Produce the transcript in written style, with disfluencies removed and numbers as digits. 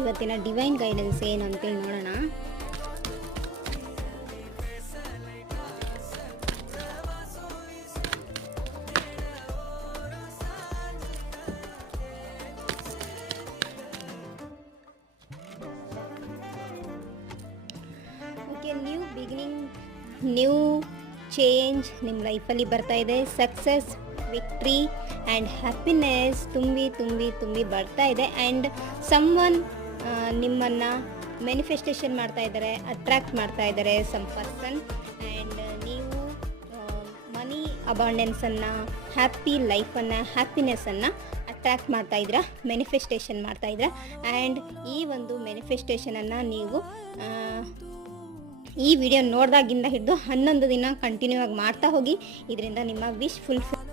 ಇವತ್ತಿನ divine guidance ಏನು ಅಂತೇಳಿ ನೋಡೋಣ. Okay, new beginning, new change ನಿಮ್ಮ ಲೈಫಲ್ಲಿ ಬರ್ತಾ ಇದೆ. ಸಕ್ಸಸ್, ವಿಕ್ಟ್ರಿ ಆ್ಯಂಡ್ ಹ್ಯಾಪಿನೆಸ್ ತುಂಬಿ ತುಂಬಿ ತುಂಬಿ ಬರ್ತಾ ಇದೆ. ಆ್ಯಂಡ್ ಸಮ್ವನ್ ನಿಮ್ಮನ್ನು ಮ್ಯಾನಿಫೆಸ್ಟೇಷನ್ ಮಾಡ್ತಾ ಇದ್ದಾರೆ, ಅಟ್ರ್ಯಾಕ್ಟ್ ಮಾಡ್ತಾ ಇದ್ದಾರೆ ಸಮ್ ಪರ್ಸನ್. ಆ್ಯಂಡ್ ನೀವು ಮನಿ ಅಬಾಂಡೆನ್ಸನ್ನು, ಹ್ಯಾಪಿ ಲೈಫನ್ನು, ಹ್ಯಾಪಿನೆಸ್ಸನ್ನು ಅಟ್ರ್ಯಾಕ್ಟ್ ಮಾಡ್ತಾ ಇದ್ದೀರಾ, ಮ್ಯಾನಿಫೆಸ್ಟೇಷನ್ ಮಾಡ್ತಾ ಇದ್ದೀರಾ. ಆ್ಯಂಡ್ ಈ ಒಂದು ಮ್ಯಾನಿಫೆಸ್ಟೇಷನನ್ನು ನೀವು ಈ ವಿಡಿಯೋ ನೋಡಿದಾಗಿಂದ ಹಿಡಿದು 11 ದಿನ ಕಂಟಿನ್ಯೂ ಆಗಿ ಮಾಡ್ತಾ ಹೋಗಿ. ಇದರಿಂದ ನಿಮ್ಮ ವಿಶ್ ಫುಲ್ಫಿಲ್